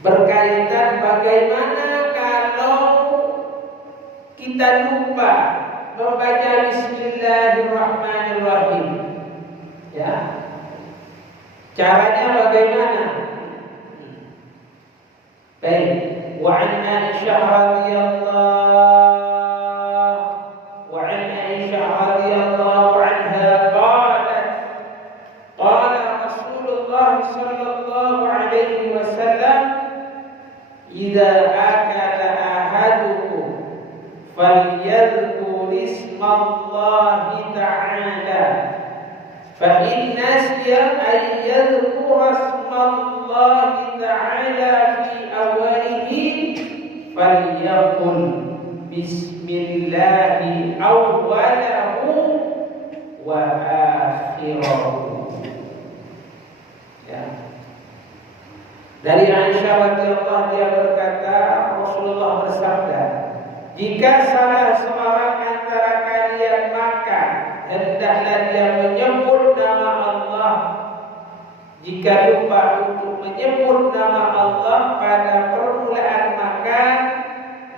berkaitan bagaimana kalau kita lupa membaca Bismillahirrahmanirrahim. Ya, caranya bagaimana? Baik, wa an Aisyah radhiyallahu anha qalat qala Rasulullah sallallahu alaihi wasallam idza akala ahadukum falyadhkur ismallahi ta'ala fa in nasiya ay yadhkura ismallahi ta'ala fi awwalihi falyaqul bismillahi awwalahu wa akhirahu. Ya. Dari Aisyah radhiyallahu dia berkata, Rasulullah bersabda, jika salah seorang antara kalian makan, hendaklah dia menyebut nama Allah. Jika lupa untuk menyebut nama Allah pada permulaan makan,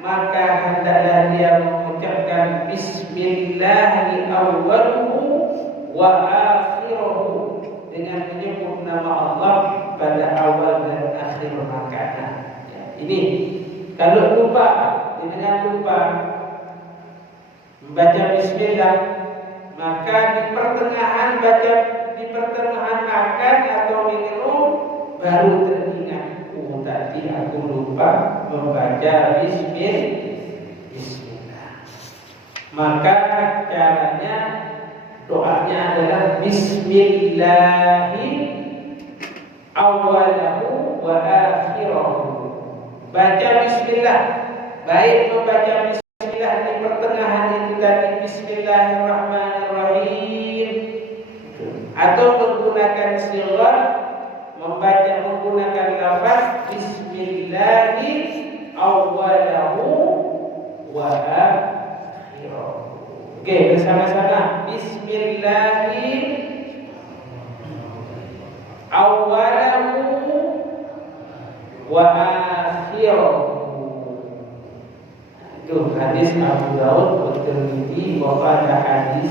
maka hendaklah dia mengucapkan Bismillahi awwaluhu wa akhiruhu, dengan menyebut nama Allah pada awal dan akhir makanan. Ya, ini kalau lupa, dengan lupa membaca Bismillah, maka di pertengahan makan atau minum baru teringat, tadi aku lupa membaca Bismillah. Maka caranya, doanya adalah Bismillahi awalahu wa akhirahu. Baca Bismillah, baik membaca Bismillah di pertengahan itu tadi Bismillahirrahmanirrahim, atau menggunakan sighah, membaca menggunakan lafaz Bismillahi awalahu wa akhirahu. Oke, bersama-sama. Bismillahi awalahu wa akhirahu. Itu hadis Abu Daud wa Tirmidzi wa qala hadis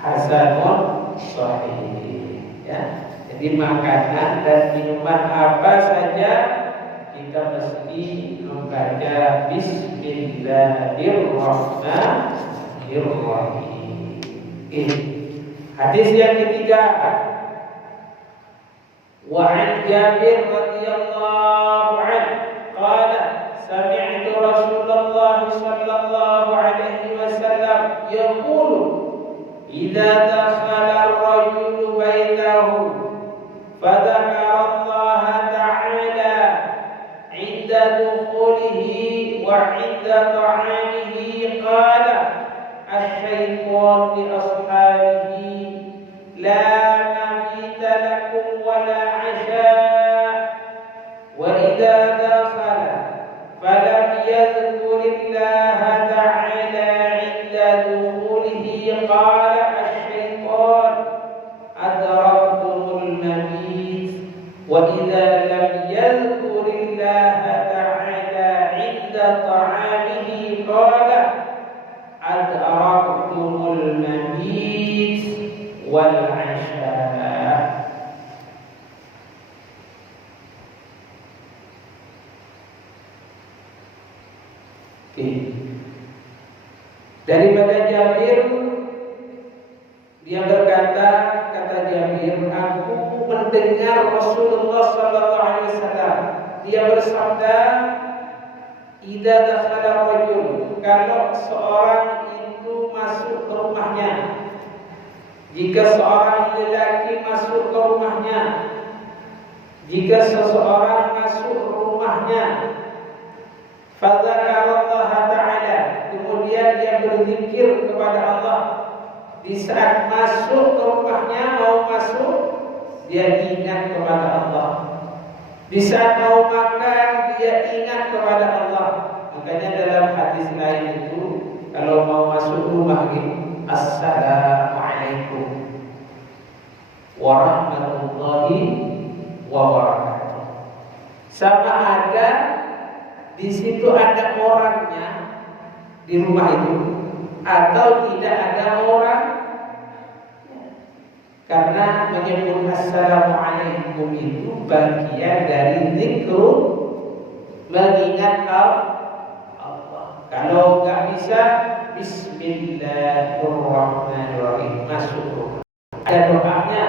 hasanun shahih. Ya. Jadi makanan dan minuman apa saja kita mesti membaca Bismillahirrahmanirrahim. Hadis yang ketiga, wa an Jabir radhiyallahu anhu qala sami'tu Rasulullah sallallahu alaihi wasallam yaqulu idza dakhala ar-rajulu baitahu fadzakara Allah ta'ala 'inda dukhulihi wa 'inda ta'amihi qala asy-syaitanu li ashabihi la mabita lakum wa la 'asha wa idza dakhala falam yadhkurillaha ta'ala 'inda dukhulihi qala asy-syaitanu adraktumul mabit wa idza lam yadhkurillaha ta'ala 'inda ta'amihi qala adraktumul mabit wal 'asha. Daripada Jabir, dia berkata, kata Jabir, aku mendengar Rasulullah sallallahu alaihi wasallam dia bersabda, idza dakhala rajul, kalau seorang itu masuk ke rumahnya, jika seorang lelaki masuk ke rumahnya, jika seseorang masuk ke rumahnya, fadzakarallaha ta'ala, kemudian dia berzikir kepada Allah. Di saat masuk ke rumahnya, mau masuk, dia ingat kepada Allah. Di saat mau makan, dia ingat kepada Allah. Makanya dalam hadis lain itu, kalau mau masuk rumah ini, Assalamualaikum warahmatullahi wabarakatuh. sama ada di situ ada orangnya di rumah itu atau tidak ada orang. Karena menyebut assalamualaikum itu bagian dari zikru, mengingat Allah. Kalau nggak bisa, bismillahirrahmanirrahim, masuk rumah. Ada doanya,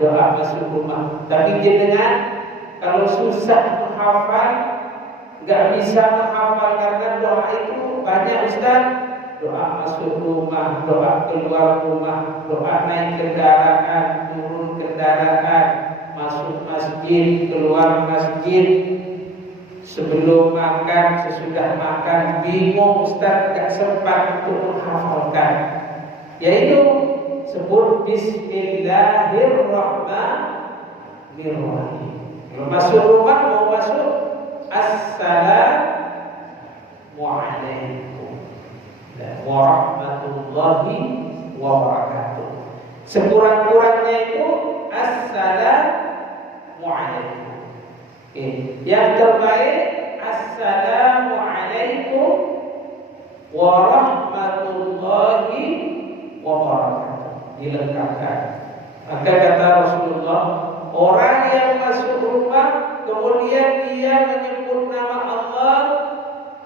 doa masuk rumah. Tapi jenengan kalau susah menghafal, nggak bisa menghafal karena doa itu banyak, Ustaz. Doa masuk rumah, doa keluar rumah, doa naik kendaraan, turun kendaraan, masuk masjid, keluar masjid, sebelum makan, sesudah makan. Bingung Ustaz, gak sempat untuk menghafalkan. Yaitu sebut bismillahirrahmanirrahim. Kalau masuk rumah, mau masuk assalamualaikum warahmatullahi wabarakatuh. Sekurang-kurangnya itu assalamualaikum. Yang terbaik assalamualaikum warahmatullahi wabarakatuh. Dilengkapkan. Maka kata Rasulullah, orang yang masuk rumah kemudian dia menyebut nama Allah,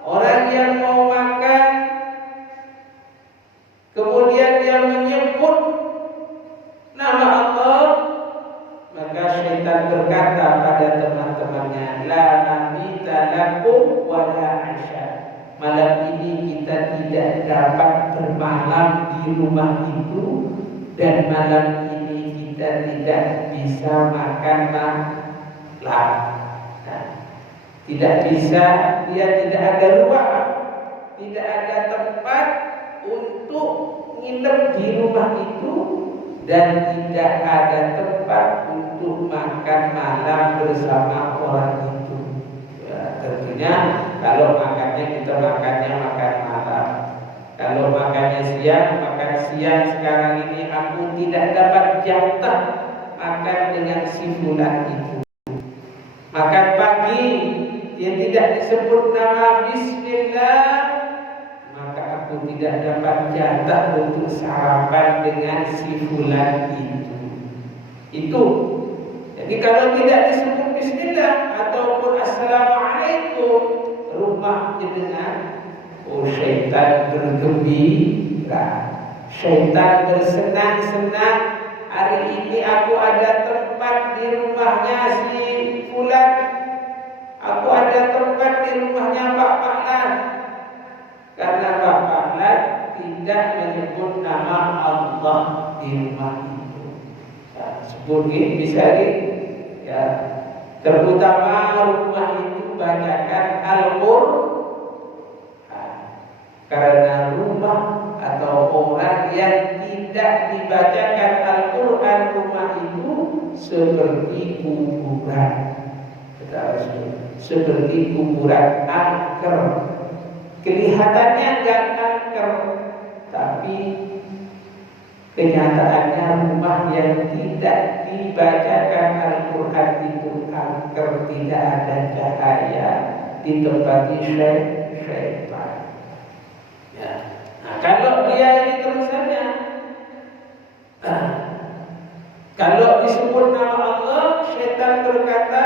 orang yang mau makan kemudian dia menyebut nama Allah, maka syaitan berkata pada teman-temannya, la nabita lakum wa la asya. Malam ini kita tidak dapat bermalam di rumah itu, dan malam ini kita tidak bisa makan malam. Tidak bisa, dia tidak ada ruang, tidak ada tempat untuk nginep di rumah itu, dan tidak ada tempat untuk makan malam bersama orang itu. Ya, tentunya kalau makannya kita makannya makan malam. Kalau makannya siang, makan siang. Sekarang ini aku tidak dapat jatah makan dengan si fulan itu. Makan pagi, dia tidak disebut nama bismillah, maka aku tidak dapat jatah untuk sarapan dengan si fulan itu. Itu. Jadi kalau tidak disebut bismillah ataupun assalamualaikum, rumah jenengan, oh syaitan bergembira, syaitan bersenang-senang. Hari ini aku ada tempat di rumahnya si fulan, aku ada tempat di rumahnya Pak Paklan. Karena Pak Paklan tidak menyebut nama Allah di rumah itu. Ya, sebut bisa ya. Terutama rumah itu banyakkan Al-Qur'an. Karena rumah atau orang yang tidak dibacakan Al-Qur'an, rumah itu seperti kuburan. Seperti kuburan angker. Kelihatannya enggak angker, tapi kenyataannya rumah yang tidak dibacakan Al-Qur'an itu angker, tidak ada cahaya, ditempati syaitan. Ya. Nah, kalau dia ini terusannya, kalau disebut nama Allah, syaitan berkata,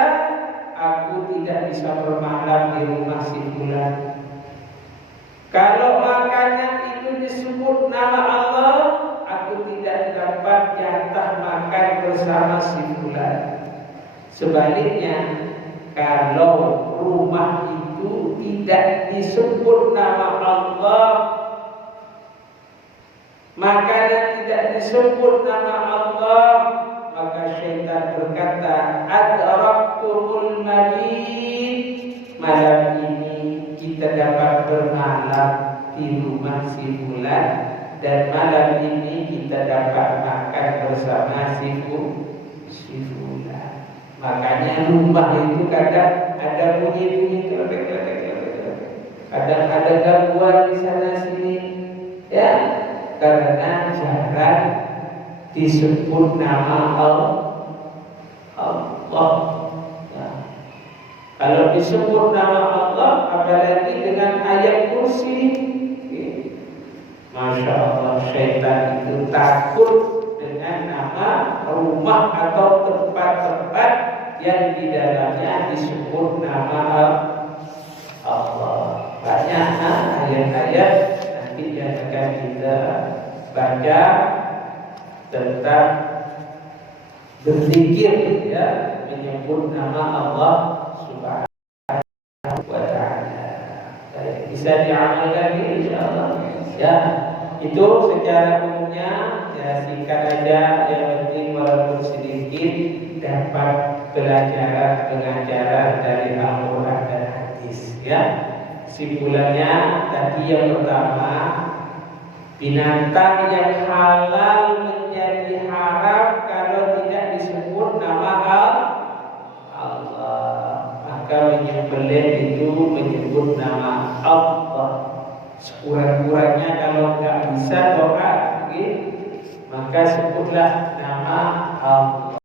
aku tidak bisa bermalam di rumah si fulan. Kalau makanan itu disebut nama Allah, aku tidak dapat jatah makan bersama si fulan. Sebaliknya, kalau rumah itu tidak disebut nama Allah, makanan tidak disebut nama Allah, maka syaitan berkata, adraktumul mabit, malam ini kita dapat bermalam di rumah si fulan, dan malam ini kita dapat makan bersama si fulan. Makanya rumah itu kadang ada bunyi-bunyi klepek-klepek, kadang ada gangguan di sana sini, ya, karena jarang disebut nama Allah. Ya. Kalau disebut nama Allah, apalagi dengan ayat kursi, Masya Allah, syaitan itu takut dengan nama rumah atau tempat-tempat yang di dalamnya disebut nama Allah. Banyak ayat-ayat nanti yang akan kita baca tentang berzikir, ya, menyebut nama Allah Subhanahu wa Ta'ala. Bisa diamalkan ini, insyaallah. Ya, itu secara umumnya, ya, singkat aja. Yang penting walaupun sedikit dapat pengajaran dari Al-Quran dan hadis. Ya, simpulannya tadi yang pertama, binatang yang halal menjadi haram kalau tidak disebut nama Allah. Maka menyembelih itu menyebut nama Allah. Sekurang-kurangnya kalau nggak bisa doa, maka sebutlah nama Allah.